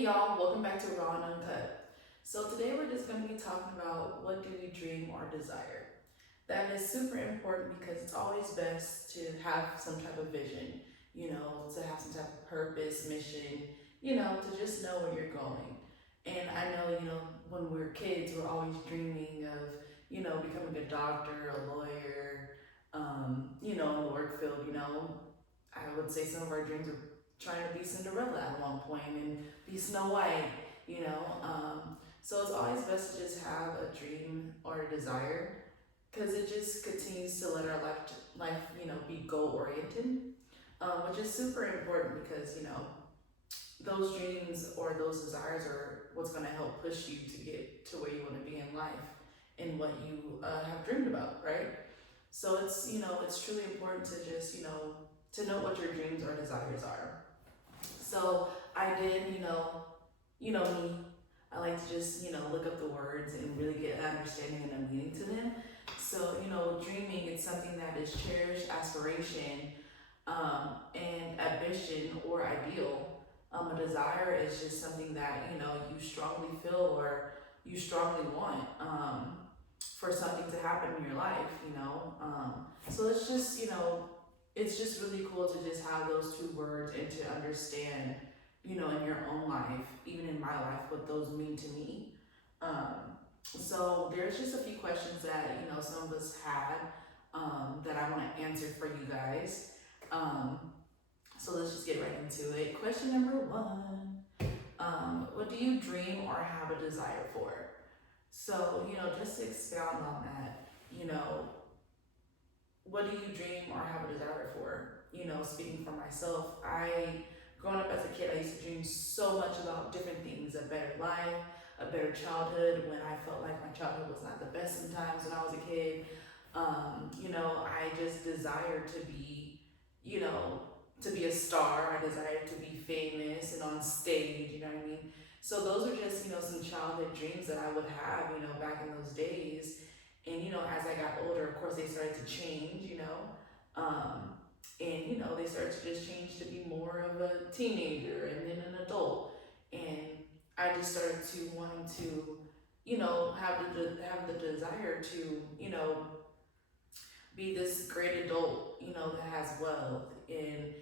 Hey y'all, welcome back to Raw and Uncut. So today we're just going to be talking about what do we dream or desire. That is super important because it's always best to have some type of vision, to have some type of purpose, mission, to just know where you're going. And I know, when we're kids, we're always dreaming of, becoming a doctor, a lawyer, in the work field, I would say some of our dreams are trying to be Cinderella at one point and be Snow White, you know. So it's always best to just have a dream or a desire because it just continues to let our life be goal oriented, which is super important because, those dreams or those desires are what's going to help push you to get to where you want to be in life and what you have dreamed about, right? So it's truly important to just, to know what your dreams or desires are. So I did, me. I like to just, look up the words and really get an understanding and a meaning to them. So, dreaming is something that is cherished aspiration and ambition or ideal. A desire is just something that, you strongly feel or you strongly want for something to happen in your life, So it's just really cool to just have those two words and to understand, in your own life, even in my life, what those mean to me. So there's just a few questions that, some of us had that I want to answer for you guys. So let's just get right into it. Question number one. What do you dream or have a desire for? So, just to expound on that, what do you dream or have a desire for? Speaking for myself, growing up as a kid, I used to dream so much about different things, a better life, a better childhood when I felt like my childhood was not the best sometimes when I was a kid. I just desired to be, to be a star. I desired to be famous and on stage, you know what I mean? So those are just, some childhood dreams that I would have, back in those days. And, as I got older, of course, they started to change, and, they started to just change to be more of a teenager and then an adult. And I just started to wanting to, have the desire to, be this great adult, that has wealth and,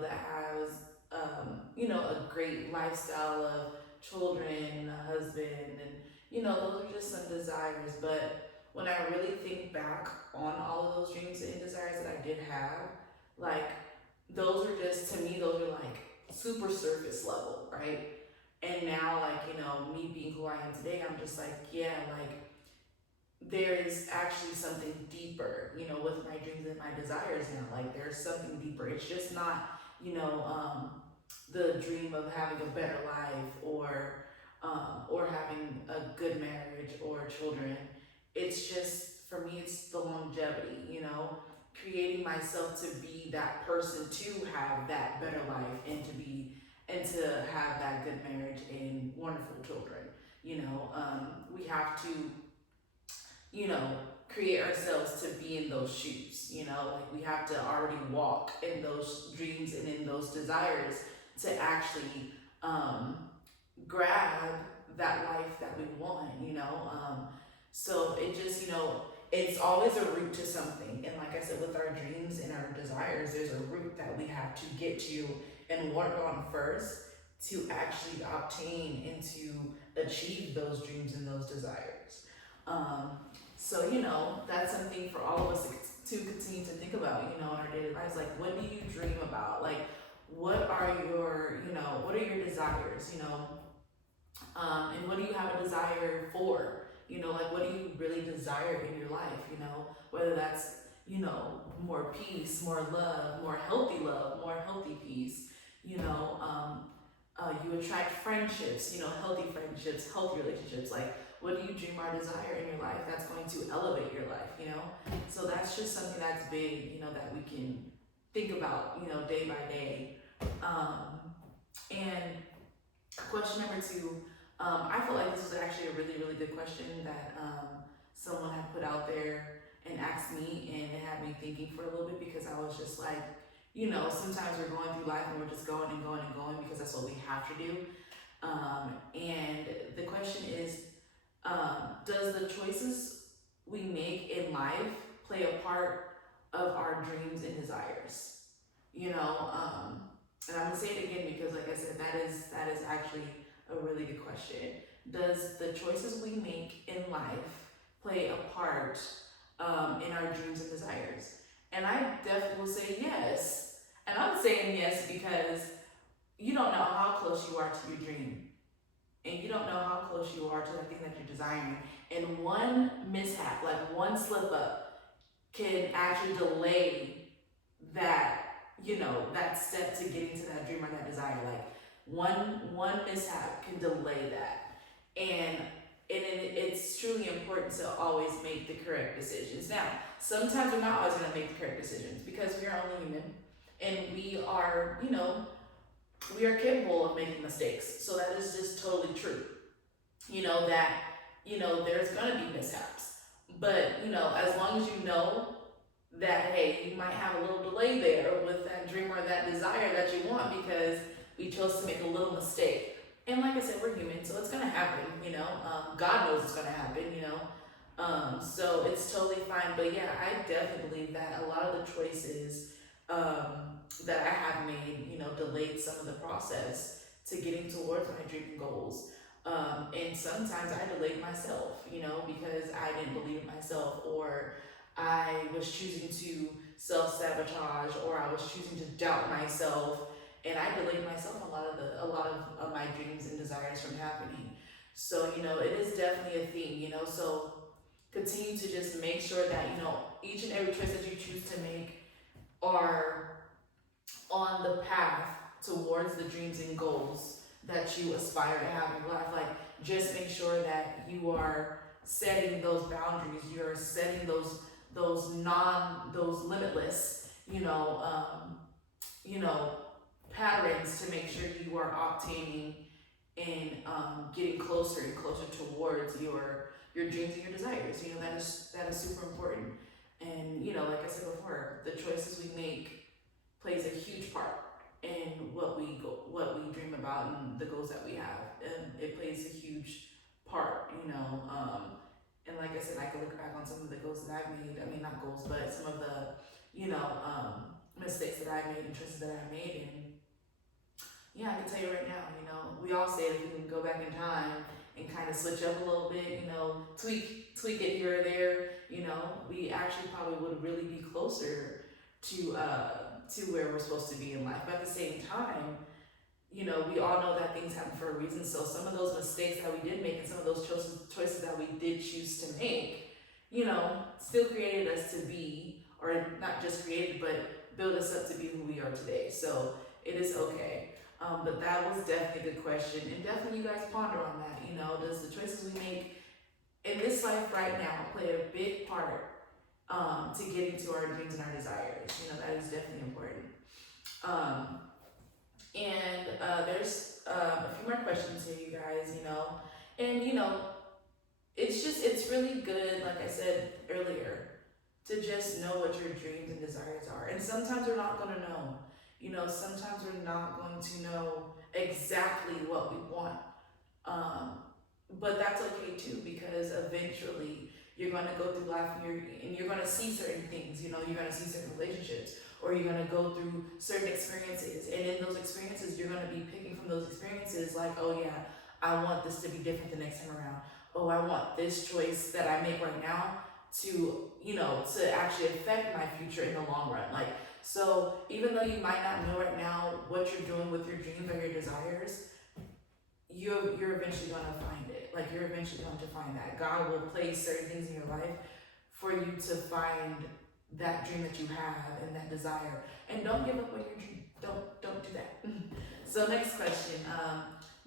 that has, a great lifestyle of children, a husband, and, those are just some desires. But when I really think back on all of those dreams and desires that I did have, like, those are just, to me, those are like super surface level, right? And now, like, me being who I am today, I'm just like, yeah, like, there is actually something deeper, with my dreams and my desires now. Like, there's something deeper. It's just not, the dream of having a better life or having a good marriage or children. It's just, for me, it's the longevity, creating myself to be that person to have that better life and to have that good marriage and wonderful children. We have to, you know, create ourselves to be in those shoes, like we have to already walk in those dreams and in those desires to actually grab that life that we want, So it just, it's always a route to something. And like I said, with our dreams and our desires, there's a route that we have to get to and work on first to actually obtain and to achieve those dreams and those desires. So, that's something for all of us to continue to think about, in our daily lives. Like, what do you dream about? Like, what are what are your desires, and what do you have a desire for? Like, what do you really desire in your life, whether that's, more peace, more love, more healthy peace, you attract friendships, healthy friendships, healthy relationships. Like, what do you dream or desire in your life that's going to elevate your life, So that's just something that's big, that we can think about, day by day. And question number two, I feel like this was actually a really, really good question that someone had put out there and asked me, and it had me thinking for a little bit because I was just like, sometimes we're going through life and we're just going and going and going because that's what we have to do. choices we make in life play a part of our dreams and desires. You know, and I'm gonna say it again because, like I said, that is actually a really good question. Does the choices we make in life play a part in our dreams and desires? And I definitely will say yes. And I'm saying yes because you don't know how close you are to your dream, and you don't know how close you are to the thing that you're desiring. And one mishap, like one slip up, can actually delay that, that step to getting to that dream or that desire. Like one mishap can delay that. And it's truly important to always make the correct decisions. Now, sometimes we're not always going to make the correct decisions because we are only human, and we are capable of making mistakes. So that is just totally true. That there's going to be mishaps, but as long as you know that, hey, you might have a little delay there with that dream or that desire that you want because we chose to make a little mistake. And like I said, we're human, so it's gonna happen. God knows it's gonna happen. So it's totally fine. But yeah, I definitely believe that a lot of the choices that I have made, delayed some of the process to getting towards my dream goals. And sometimes I delayed myself, because I didn't believe in myself, or I was choosing to self-sabotage, or I was choosing to doubt myself, and I delayed myself a lot of my dreams and desires from happening. So it is definitely a thing. So continue to just make sure that each and every choice that you choose to make are on the path towards the dreams and goals that you aspire to have in your life. Like, just make sure that you are setting those boundaries, you're setting those limitless, patterns to make sure you are obtaining and getting closer and closer towards your dreams and your desires. That is super important. And like I said before, the choices we make plays a huge part in what we dream about and the goals that we have. And it plays a huge part. And like I said, I can look back on some of the goals that I've made. I mean, not goals, but some of the, mistakes that I made and choices that I made. And yeah, I can tell you right now, we all say that if we can go back in time and kind of switch up a little bit, tweak it here or there, we actually probably would really be closer to where we're supposed to be in life. But at the same time, we all know that things happen for a reason. So some of those mistakes that we did make and some of those choices that we did choose to make, still created us to be, or not just created, but build us up to be who we are today. So it is okay. But that was definitely a good question. And definitely you guys ponder on that. Does the choices we make in this life right now play a big part to getting to our dreams and our desires? That is definitely important. And there's a few more questions here, you guys, and it's really good, like I said earlier, to just know what your dreams and desires are. And sometimes we're not going to know. Sometimes we're not going to know exactly what we want. But that's okay too, because eventually you're going to go through life and you're going to see certain things. You're going to see certain relationships, or you're going to go through certain experiences. And in those experiences, you're going to be picking from those experiences like, oh yeah, I want this to be different the next time around. Oh, I want this choice that I make right now to actually affect my future in the long run. Like, so even though you might not know right now what you're doing with your dreams or your desires, you're eventually going to find it. Like, you're eventually going to find that. God will place certain things in your life for you to find that dream that you have and that desire. And don't give up on your dream. Don't do that. So next question.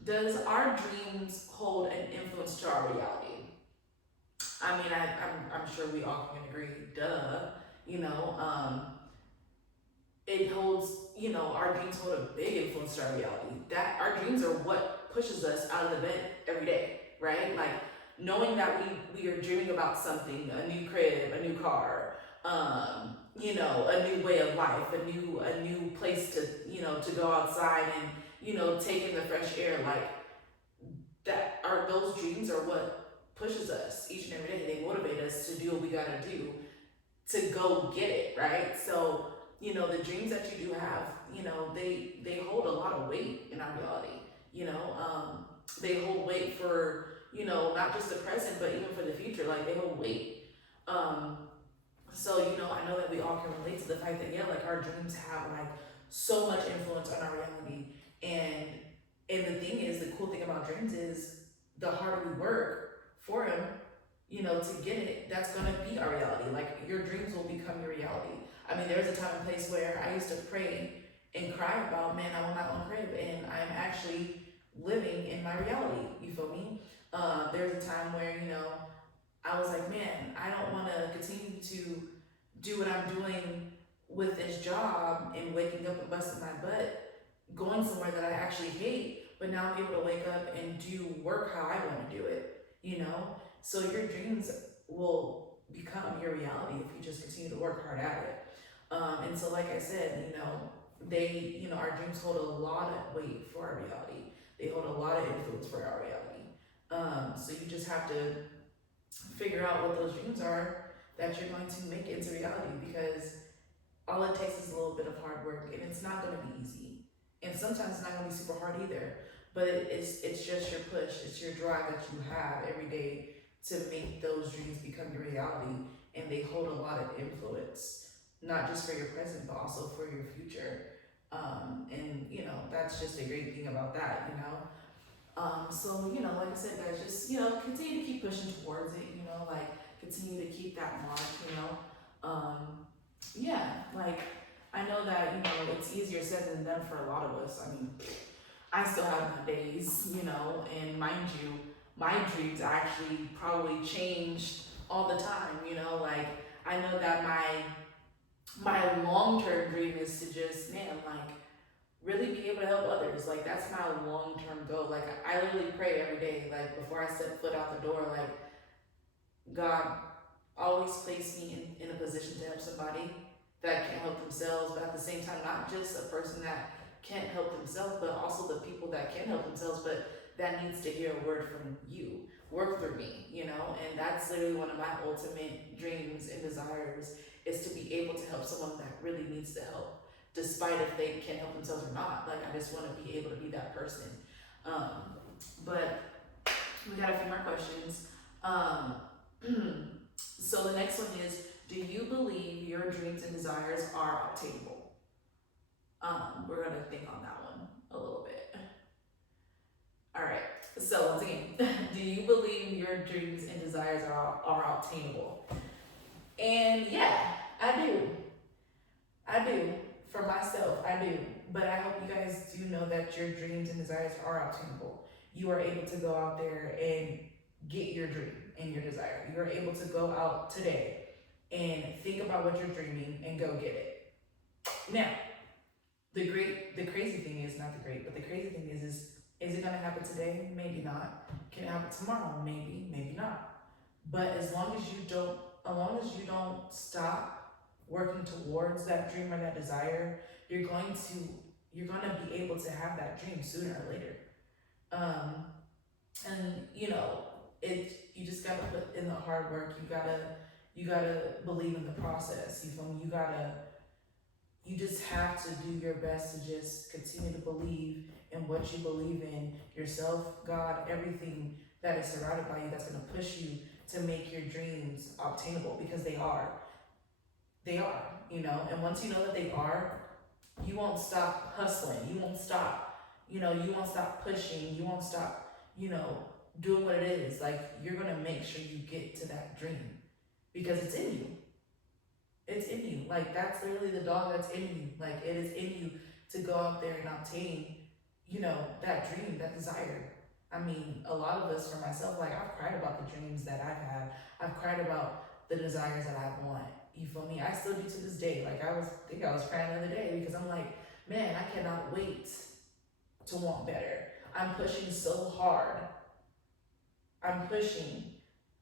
Does our dreams hold an influence to our reality? I mean, I'm sure we all can agree, duh. It holds, our dreams hold a big influence to our reality. That our dreams are what pushes us out of the bed every day, right? Like, knowing that we are dreaming about something, a new crib, a new car, a new way of life, a new place to go outside and, take in the fresh air. Like, those dreams are what pushes us each and every day. They motivate us to do what we gotta do to go get it, right? So, the dreams that you do have, they hold a lot of weight in our reality. They hold weight for, not just the present, but even for the future. Like, they hold weight. Um, so, I know that we all can relate to the fact that, yeah, like, our dreams have like so much influence on our reality. And the thing is, the cool thing about dreams is the harder we work for them, to get it, that's gonna be our reality. Like, your dreams will become your reality. I mean, there's a time and place where I used to pray and cry about, man, I want my own crib, and I'm actually living in my reality. You feel me? There's a time where, I was like, man, I don't want to continue to do what I'm doing with this job and waking up and busting my butt, going somewhere that I actually hate, but now I'm able to wake up and do work how I want to do it. So your dreams will become your reality if you just continue to work hard at it. And so, like I said, our dreams hold a lot of weight for our reality. They hold a lot of influence for our reality. So you just have to figure out what those dreams are that you're going to make into reality, because all it takes is a little bit of hard work, and it's not going to be easy. And sometimes it's not going to be super hard either, but it's just your push, it's your drive that you have every day to make those dreams become your reality, and they hold a lot of influence, not just for your present, but also for your future. And that's just a great thing about that. So, like I said, guys, just, continue to keep pushing towards it, like, continue to keep that mark. Yeah, like, I know that, it's easier said than done for a lot of us. I mean, I still have my days, and mind you, my dreams actually probably changed all the time, like, I know that my long-term dream is to just, man, like, really be able to help others. Like, that's my long-term goal. Like, I literally pray every day, like, before I step foot out the door, like, God, always place me in a position to help somebody that can't help themselves, but at the same time, not just a person that can't help themselves, but also the people that can help themselves, but that needs to hear a word from you. Work through me, and that's literally one of my ultimate dreams and desires, is to be able to help someone that really needs the help, despite if they can help themselves or not. Like, I just want to be able to be that person. But we got a few more questions. So the next one is, do you believe your dreams and desires are obtainable? We're gonna think on that one a little bit. All right. So once again, do you believe your dreams and desires are obtainable? And yeah, I do. I do. For myself, I do. But I hope you guys do know that your dreams and desires are obtainable. You are able to go out there and get your dream and your desire. You're able to go out today and think about what you're dreaming and go get it. Now, the crazy thing is, not the great, but the crazy thing is it gonna happen today? Maybe not. Can it happen tomorrow? Maybe not. But as long as you don't stop working towards that dream or that desire, you're gonna be able to have that dream sooner or later. And you just gotta put in the hard work. You gotta believe in the process. You feel me? You just have to do your best to just continue to believe in what you believe in, yourself, God, everything that is surrounded by you that's gonna push you to make your dreams obtainable, because they are. They are, and once you know that they are, you won't stop hustling. You won't stop, you won't stop pushing. You won't stop, doing what it is. Like, you're gonna make sure you get to that dream, because it's in you. It's in you. Like, that's literally the dog that's in you. Like, it is in you to go out there and obtain, that dream, that desire. I mean, a lot of us, for myself, like, I've cried about the dreams that I've had. I've cried about the desires that I want. You feel me? I still do to this day. Like, I was crying the other day because I'm like, man, I cannot wait to want better. I'm pushing so hard. I'm pushing.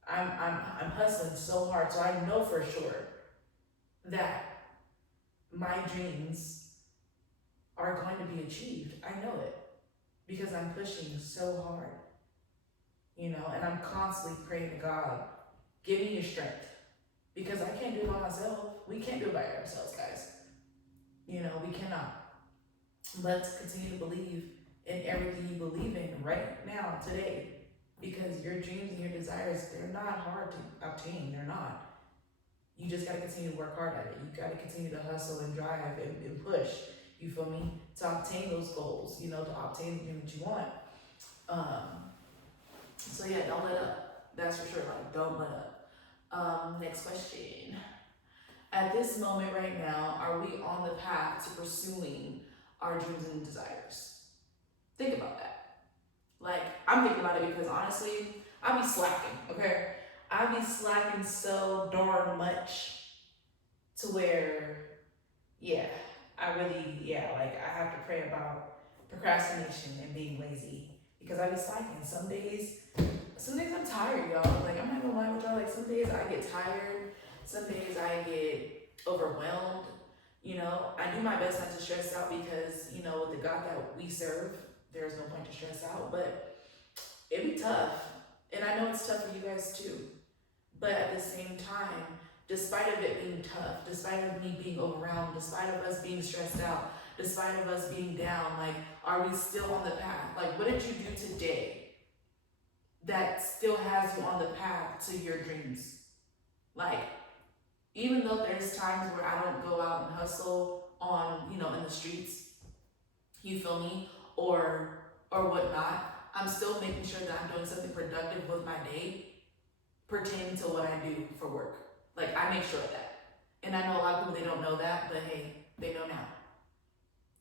I'm hustling so hard. So I know for sure that my dreams are going to be achieved. I know it, because I'm pushing so hard. and I'm constantly praying to God, give me your strength. Because I can't do it by myself. We can't do it by ourselves, guys. We cannot. Let's continue to believe in everything you believe in right now, today. Because your dreams and your desires, they're not hard to obtain. They're not. You just gotta continue to work hard at it. You gotta continue to hustle and drive and push, you feel me? To obtain those goals, to obtain the dream that you want. So yeah, don't let up. That's for sure. Like, don't let up. Next question. At this moment right now, are we on the path to pursuing our dreams and desires? Think about that. Like, I'm thinking about it because honestly, I be slacking, okay? I be slacking so darn much to where, yeah, like I have to pray about procrastination and being lazy because I be slacking. Some days I'm tired, y'all. Like, I'm not gonna lie with y'all. Like, some days I get tired. Some days I get overwhelmed. I do my best not to stress out because, with the God that we serve, there's no point to stress out. But it be tough. And I know it's tough for you guys too. But at the same time, despite of it being tough, despite of me being overwhelmed, despite of us being stressed out, despite of us being down, like, are we still on the path? Like, what did you do today that still has you on the path to your dreams? Like, even though there's times where I don't go out and hustle on, in the streets, you feel me, or whatnot, I'm still making sure that I'm doing something productive with my day pertaining to what I do for work. Like, I make sure of that. And I know a lot of people, they don't know that, but hey, they know now.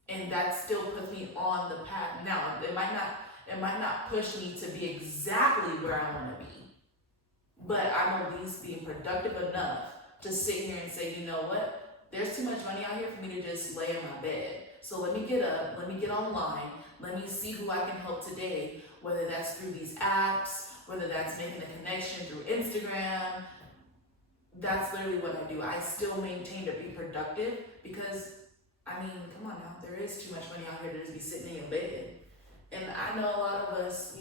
And that still puts me on the path. Now, it might not push me to be exactly where I want to be, but I'm at least being productive enough to sit here and say, you know what? There's too much money out here for me to just lay in my bed. So let me get up, let me get online, let me see who I can help today, whether that's through these apps, whether that's making a connection through Instagram. That's literally what I do. I still maintain to be productive because, come on now, there is too much money out here to just be sitting in your bed. And I know a lot of us,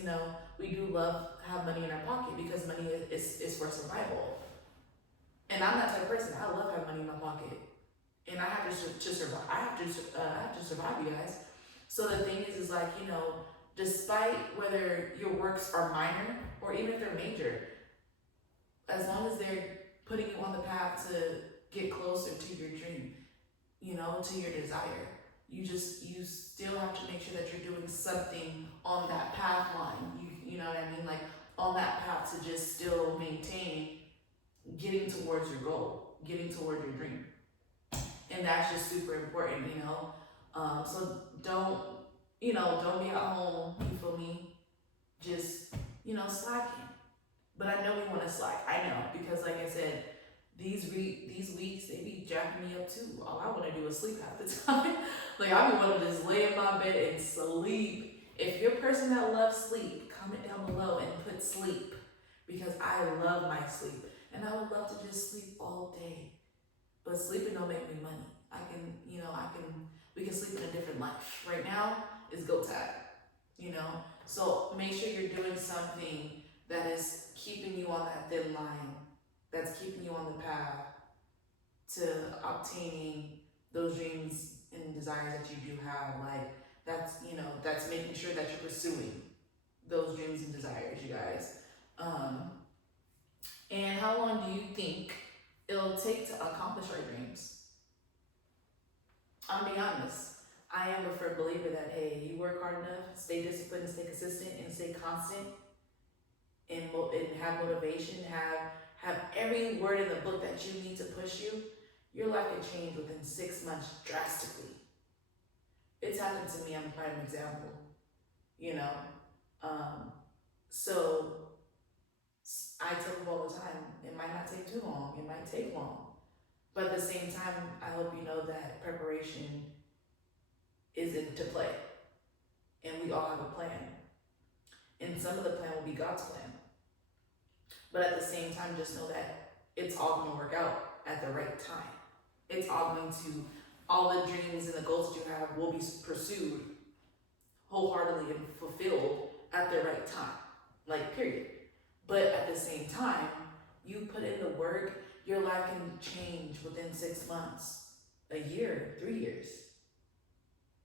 we do love to have money in our pocket because money is for survival. And I'm that type of person. I love having money in my pocket. And I have to survive. I have to survive, you guys. So the thing is like, despite whether your works are minor or even if they're major, as long as they're putting you on the path to get closer to your dream, to your desire, you still have to make sure that you're doing something on that path line. You know what I mean? Like, on that path to just still maintain getting towards your goal, getting towards your dream. And that's just super important, so don't be at home, you feel me, just, slacking. But I know we want to slack. I know, because like I said, these weeks, they be jacking me up too. All I want to do is sleep half the time. Like, I be want to just lay in my bed and sleep. If you're a person that loves sleep, comment down below and put sleep, because I love my sleep. And I would love to just sleep all day. But sleeping don't make me money. We can sleep in a different life. Right now is go time, So make sure you're doing something that is keeping you on that thin line, that's keeping you on the path to obtaining those dreams and desires that you do have. Like, that's making sure that you're pursuing those dreams and desires, you guys. And how long do you think it'll take to accomplish our dreams? I'll be honest. I am a firm believer that, hey, you work hard enough, stay disciplined, and stay consistent, and stay constant, and have motivation, have every word in the book that you need to push you, your life can change within 6 months drastically. It's happened to me. I'm a prime example. So I tell them all the time, it might not take too long. It might take long. But at the same time, I hope you know that preparation is into play. And we all have a plan. And some of the plan will be God's plan. But at the same time, just know that it's all going to work out at the right time. It's all the dreams and the goals that you have will be pursued wholeheartedly and fulfilled at the right time. like, period. But at the same time, you put in the work, your life can change within 6 months, a year, 3 years.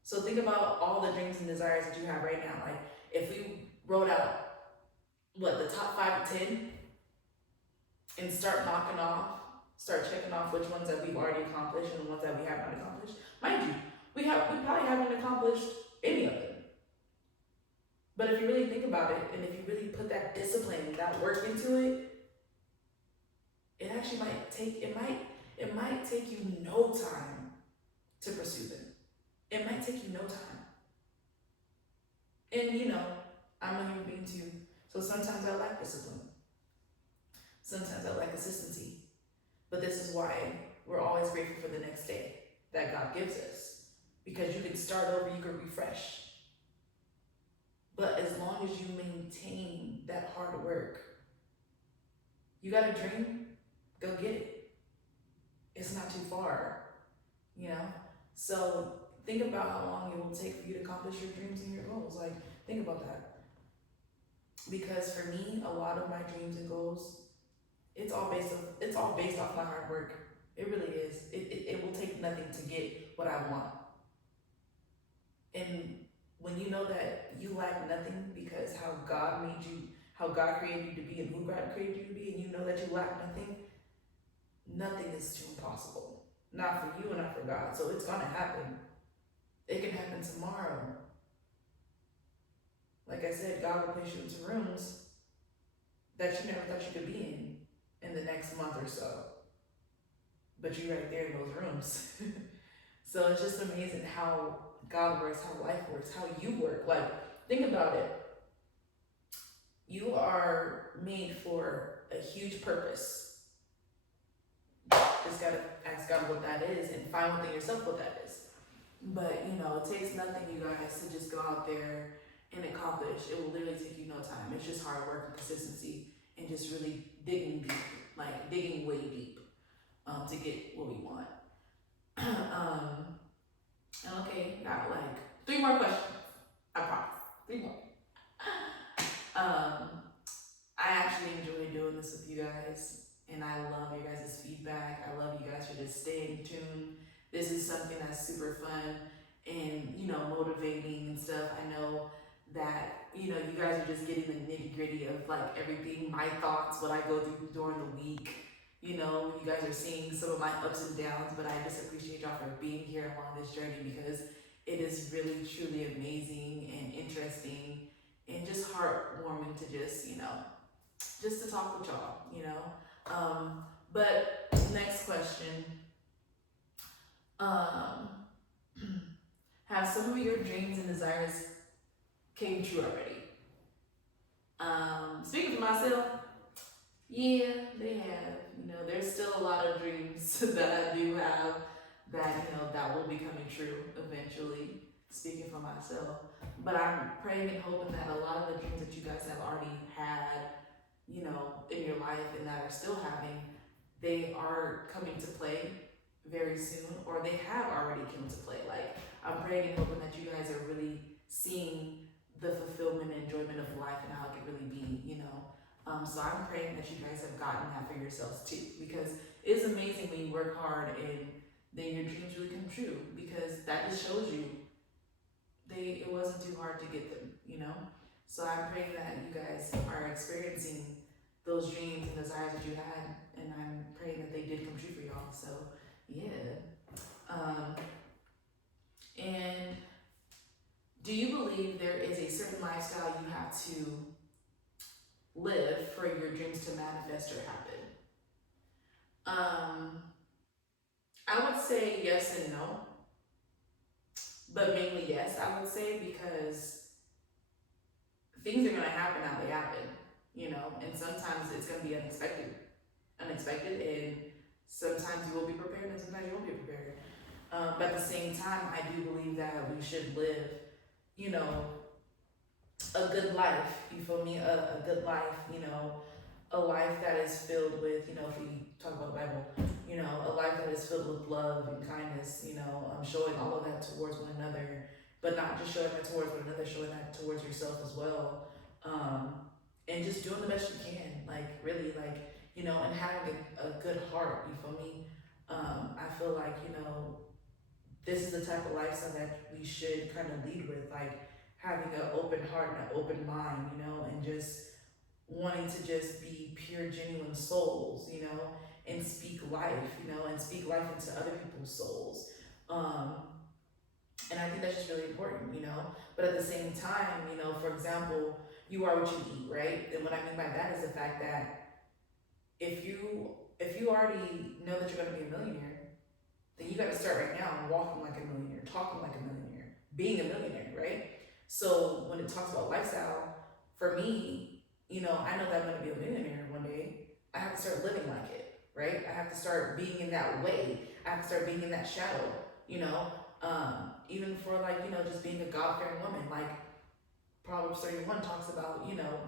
So think about all the dreams and desires that you have right now. Like, if we wrote out what the top 5 to 10 and start knocking off, start checking off which ones that we've already accomplished and the ones that we have not accomplished. Mind you, we probably haven't accomplished any of them. But if you really think about it, and if you really put that discipline and that work into it, it actually might take you no time to pursue them. It might take you no time. And I'm a human being too. So sometimes I lack discipline. Sometimes I lack consistency. But this is why we're always grateful for the next day that God gives us. Because you can start over, you can refresh. But as long as you maintain that hard work, you got a dream, go get it. It's not too far, So think about how long it will take for you to accomplish your dreams and your goals. Like, think about that. Because for me, a lot of my dreams and goals, it's all based off my hard work. It really is. It will take nothing to get what I want. And when you know that you lack nothing because how God made you, how God created you to be, and who God created you to be, and you know that you lack nothing, nothing is too impossible. Not for you and not for God. So it's gonna happen. It can happen tomorrow. Like I said, God will place you into rooms that you never thought you could be in the next month or so. But you're right there in those rooms. So it's just amazing how God works, how life works, how you work. Like, think about it. You are made for a huge purpose. Just gotta ask God what that is and find within yourself what that is. But it takes nothing, you guys, to just go out there and accomplish. It will literally take you no time. It's just hard work and consistency and just really digging deep, like digging way deep, to get what we want. Okay, got like 3 more questions. I promise. 3 more. I actually enjoy doing this with you guys, and I love your guys' feedback. I love you guys for just staying tuned. This is something that's super fun and motivating and stuff. I know that you guys are just getting the nitty-gritty of like everything, my thoughts, what I go through during the week. You guys are seeing some of my ups and downs, but I just appreciate y'all for being here along this journey, because it is really truly amazing and interesting and just heartwarming to just to talk with y'all. But next question. Have some of your dreams and desires came true already? Speaking for myself, yeah, they have. There's still a lot of dreams that I do have that will be coming true eventually, speaking for myself. But I'm praying and hoping that a lot of the dreams that you guys have already had, in your life and that are still having, they are coming to play very soon, or they have already come to play. Like, I'm praying and hoping that you guys are really seeing the fulfillment and enjoyment of life and how it can really be, So I'm praying that you guys have gotten that for yourselves too, because it's amazing when you work hard and then your dreams really come true, because that just shows you it wasn't too hard to get them, So I'm praying that you guys are experiencing those dreams and desires that you had, and I'm praying that they did come true for y'all. So yeah. And do you believe there is a certain lifestyle you have to live for your dreams to manifest or happen? I would say yes and no, but mainly yes, I would say, because things are going to happen how they happen, and sometimes it's going to be unexpected, and sometimes you will be prepared and sometimes you won't be prepared. But at the same time, I do believe that we should live, a good life, you feel me? A good life, a life that is filled with, if we talk about the Bible, a life that is filled with love and kindness, showing all of that towards one another, but not just showing that towards one another, showing that towards yourself as well. And and just doing the best you can, like really, like, you know, and having a good heart. You feel me? I feel like, you know, this is the type of lifestyle that we should kind of lead with, like having an open heart and an open mind, you know, and just wanting to just be pure, genuine souls, you know, and speak life, you know, and speak life into other people's souls. Um, and I think that's just really important, you know. But at the same time, you know, for example, you are what you eat, right? And what I mean by that is the fact that if you already know that you're gonna be a millionaire, then you gotta start right now walking like a millionaire, talking like a millionaire, being a millionaire, right? So when it talks about lifestyle, for me, you know, I know that I'm gonna be a millionaire one day. I have to start living like it, right? I have to start being in that way. I have to start being in that shadow, you know. Even for like, you know, just being a God-fearing woman, like Proverbs 31 talks about, you know,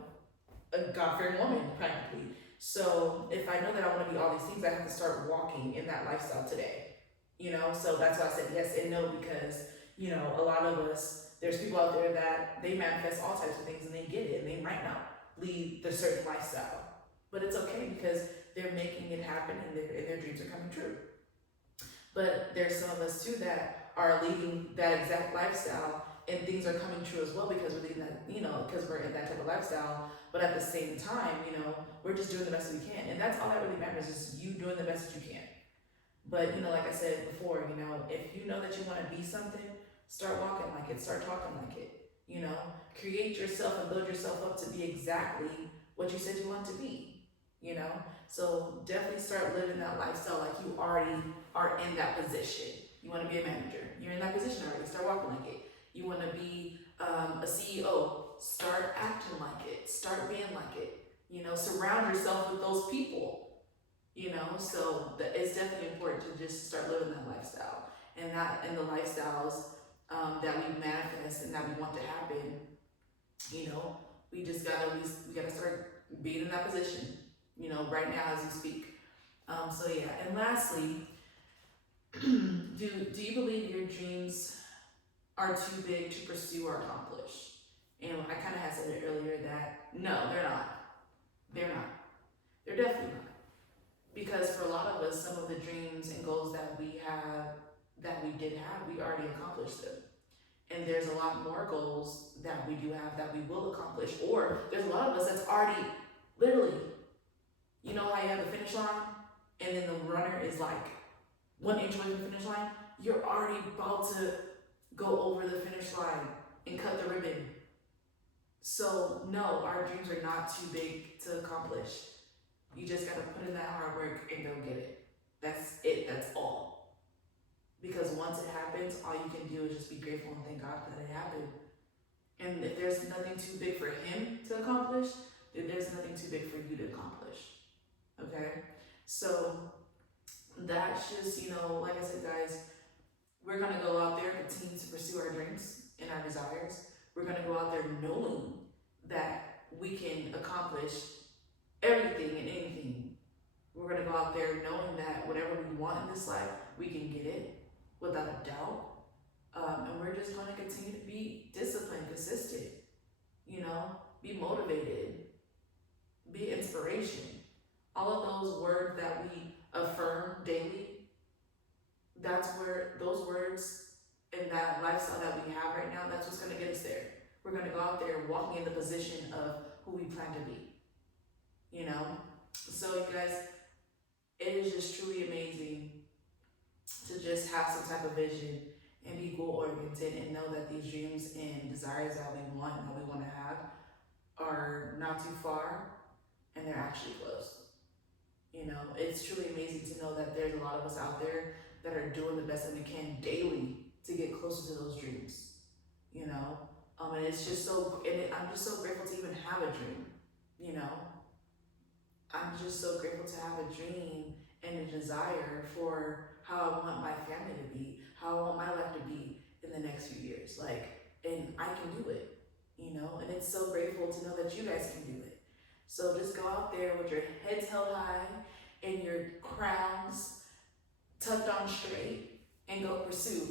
a God-fearing woman practically. So if I know that I want to be all these things, I have to start walking in that lifestyle today. You know, so that's why I said yes and no, because, you know, a lot of us, there's people out there that they manifest all types of things and they get it and they might not lead the certain lifestyle. But it's okay because they're making it happen and their dreams are coming true. But there's some of us too that are leading that exact lifestyle and things are coming true as well because we're leading that, you know, because we're in that type of lifestyle. But at the same time, you know, we're just doing the best we can. And that's all that really matters is you doing the best that you can. But, you know, like I said before, you know, if you know that you want to be something, start walking like it, start talking like it, you know, create yourself and build yourself up to be exactly what you said you want to be, you know. So definitely start living that lifestyle like you already are in that position. You want to be a manager, you're in that position already, start walking like it. You want to be a CEO, start acting like it, start being like it, you know, surround yourself with those people, you know. So it's definitely important to just start living that lifestyle and the lifestyles that we manifest and that we want to happen, you know. We gotta start being in that position, you know, right now as we speak. So yeah, and lastly, do you believe your dreams are too big to pursue or accomplish? And I kind of had said it earlier that no, they're not. They're not. They're definitely not. Because for a lot of us, some of the dreams and goals that we did have, we already accomplished them. And there's a lot more goals that we do have that we will accomplish. Or there's a lot of us that's already literally, you know how you have the finish line and then the runner is like 1 inch away from the finish line? You're already about to go over the finish line and cut the ribbon. So no, our dreams are not too big to accomplish. You just gotta put in that hard work and go get it. That's it, that's all. Because once it happens, all you can do is just be grateful and thank God that it happened. And if there's nothing too big for him to accomplish, then there's nothing too big for you to accomplish. Okay? So that's just, you know, like I said, guys, we're gonna go out there, continue to pursue our dreams and our desires. We're gonna go out there knowing that we can accomplish everything and anything. We're gonna go out there knowing that whatever we want in this life, we can get it without a doubt. And we're just gonna continue to be disciplined, consistent, you know, be motivated, be inspiration. All of those words that we affirm daily, that's where those words and that lifestyle that we have right now, that's what's gonna get us there. We're gonna go out there walking in the position of who we plan to be, you know? So you guys, it is just truly amazing to just have some type of vision and be goal oriented and know that these dreams and desires that we want and that we want to have are not too far and they're actually close. You know, it's truly amazing to know that there's a lot of us out there that are doing the best that we can daily to get closer to those dreams. You know, and it's just so, I'm just so grateful to even have a dream. You know, I'm just so grateful to have a dream and a desire for how I want my family to be, how I want my life to be in the next few years. Like, and I can do it, you know, and it's so grateful to know that you guys can do it. So just go out there with your heads held high and your crowns tucked on straight and go pursue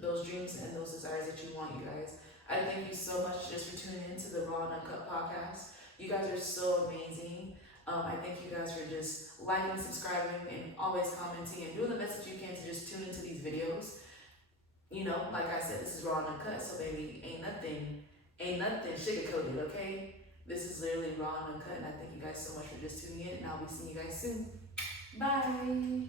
those dreams and those desires that you want, you guys. I thank you so much just for tuning into the Raw and Uncut podcast. You guys are so amazing. I thank you guys for just liking, subscribing, and always commenting and doing the best that you can to just tune into these videos. You know, like I said, this is raw and uncut, so baby, ain't nothing sugar coated, okay? This is literally raw and uncut, and I thank you guys so much for just tuning in, and I'll be seeing you guys soon. Bye.